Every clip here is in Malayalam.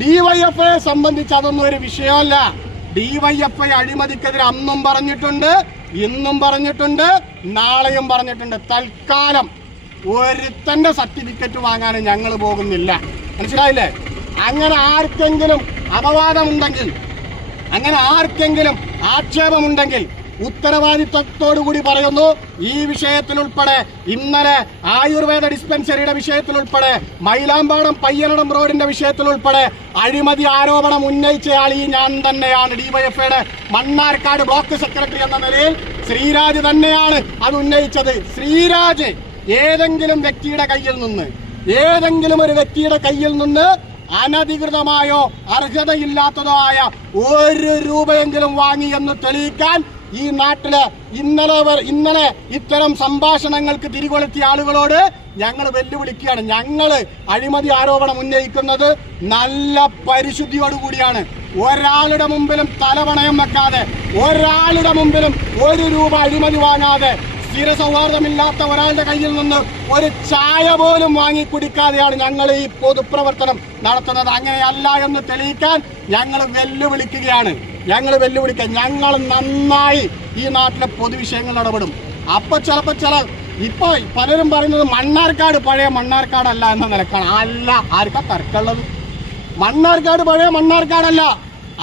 ഡിവൈഎഫ്ഐ സംബന്ധിച്ച് അതൊന്നും ഒരു വിഷയമല്ല. ഡിവൈഎഫ്ഐ അഴിമതിക്കെതിരെ അന്നും പറഞ്ഞിട്ടുണ്ട്, ഇന്നും പറഞ്ഞിട്ടുണ്ട്, നാളെയും പറഞ്ഞിട്ടുണ്ട്. തൽക്കാലം ഒരുത്തന്റെ സർട്ടിഫിക്കറ്റ് വാങ്ങാനും ഞങ്ങൾ പോകുന്നില്ല. മനസ്സിലായില്ലേ? അങ്ങനെ ആർക്കെങ്കിലും അപവാദമുണ്ടെങ്കിൽ, അങ്ങനെ ആർക്കെങ്കിലും ആക്ഷേപമുണ്ടെങ്കിൽ ഉത്തരവാദിത്വത്തോടുകൂടി പറയുന്നു, ഈ വിഷയത്തിലുൾപ്പെടെ ഇന്നലെ ആയുർവേദ ഡിസ്പെൻസറിയുടെ വിഷയത്തിലുൾപ്പെടെ മൈലാമ്പാടം പയ്യനടം റോഡിന്റെ വിഷയത്തിലുൾപ്പെടെ അഴിമതി ആരോപണം ഉന്നയിച്ചയാൾ ഈ ഞാൻ തന്നെയാണ്. ഡിവൈഎഫ്ഐയുടെ മണ്ണാർക്കാട് ബ്ലോക്ക് സെക്രട്ടറി എന്ന നിലയിൽ ശ്രീരാജ് തന്നെയാണ് അത് ഉന്നയിച്ചത്. ശ്രീരാജ് ഏതെങ്കിലും വ്യക്തിയുടെ കയ്യിൽ നിന്ന്, ഏതെങ്കിലും ഒരു വ്യക്തിയുടെ കയ്യിൽ നിന്ന് അനധികൃതമായോ അർഹതയില്ലാത്തതോ ആയ 1 രൂപയെങ്കിലും വാങ്ങി എന്ന് തെളിയിക്കാൻ ഈ നാട്ടില് ഇന്നലെ ഇത്തരം സംഭാഷണങ്ങൾക്ക് തിരികൊളുത്തിയ ആളുകളോട് ഞങ്ങൾ വെല്ലുവിളിക്കുകയാണ്. ഞങ്ങൾ അഴിമതി ആരോപണം ഉന്നയിക്കുന്നത് നല്ല പരിശുദ്ധിയോടുകൂടിയാണ്. ഒരാളുടെ മുമ്പിലും തലവണയം വെക്കാതെ, ഒരാളുടെ മുമ്പിലും 1 രൂപ അഴിമതി വാങ്ങാതെ, സ്ഥിരസൗഹാർദ്ദമില്ലാത്ത ഒരാളുടെ കയ്യിൽ നിന്ന് ഒരു ചായ പോലും വാങ്ങി കുടിക്കാതെയാണ് ഞങ്ങൾ ഈ പൊതുപ്രവർത്തനം നടത്തുന്നത്. അങ്ങനെയല്ല എന്ന് തെളിയിക്കാൻ ഞങ്ങൾ വെല്ലുവിളിക്കുകയാണ്. ഞങ്ങൾ നന്നായി ഈ നാട്ടിലെ പൊതുവിഷയങ്ങൾ ഇടപെടും. അപ്പൊ ഇപ്പൊ പലരും പറയുന്നത് മണ്ണാർക്കാട് പഴയ മണ്ണാർക്കാടല്ല എന്ന നിലക്കാണ്. അല്ല, ആർക്കാ തർക്കമുള്ളത്? മണ്ണാർക്കാട് പഴയ മണ്ണാർക്കാടല്ല.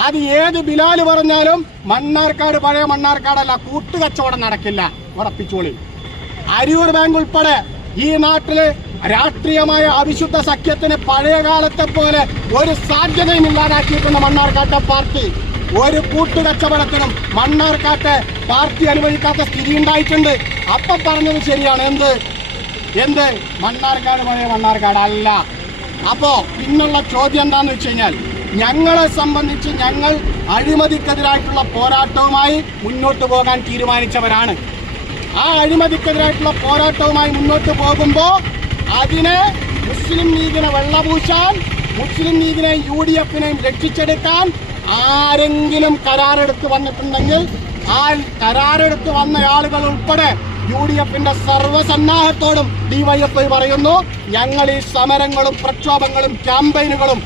അത് ഏത് ബിലാല് പറഞ്ഞാലും മണ്ണാർക്കാട് പഴയ മണ്ണാർക്കാടല്ല. കൂട്ടുകച്ചവടം നടക്കില്ല, ഉറപ്പിച്ചോളി. അരിയൂർ ബാങ്ക് ഉൾപ്പെടെ ഈ നാട്ടില് രാഷ്ട്രീയമായ അവിശുദ്ധ സഖ്യത്തിന് പഴയ കാലത്തെ പോലെ ഒരു സാധ്യതയും ഇല്ലാതാക്കിയിട്ടുണ്ട് മണ്ണാർക്കാട്ടെ പാർട്ടി. ഒരു കൂട്ടുകച്ചവടത്തിനും മണ്ണാർക്കാട്ടെ പാർട്ടി അനുവദിക്കാത്ത സ്ഥിതി ഉണ്ടായിട്ടുണ്ട്. അപ്പൊ പറഞ്ഞത് ശരിയാണ്. എന്ത് മണ്ണാർക്കാട് പഴയ മണ്ണാർക്കാട് അല്ല. അപ്പോ പിന്നുള്ള ചോദ്യം എന്താന്ന് വെച്ച് കഴിഞ്ഞാൽ, ഞങ്ങളെ സംബന്ധിച്ച് ഞങ്ങൾ അഴിമതിക്കെതിരായിട്ടുള്ള പോരാട്ടവുമായി മുന്നോട്ട് പോകാൻ തീരുമാനിച്ചവരാണ്. ആ അഴിമതിക്കെതിരായിട്ടുള്ള പോരാട്ടവുമായി മുന്നോട്ട് പോകുമ്പോൾ അതിനെ മുസ്ലിം ലീഗിനെ വെള്ളപൂശാൻ, മുസ്ലിം ലീഗിനെ UDF-നെയും രക്ഷിച്ചെടുക്കാൻ ആരെങ്കിലും കരാറെടുത്ത് വന്നിട്ടുണ്ടെങ്കിൽ ആ കരാറെടുത്ത് വന്ന ആളുകൾ ഉൾപ്പെടെ UDF-ന്റെ സർവ്വസന്നാഹത്തോടും DYFI പറയുന്നു, ഞങ്ങൾ ഈ സമരങ്ങളും പ്രക്ഷോഭങ്ങളും ക്യാമ്പയിനുകളും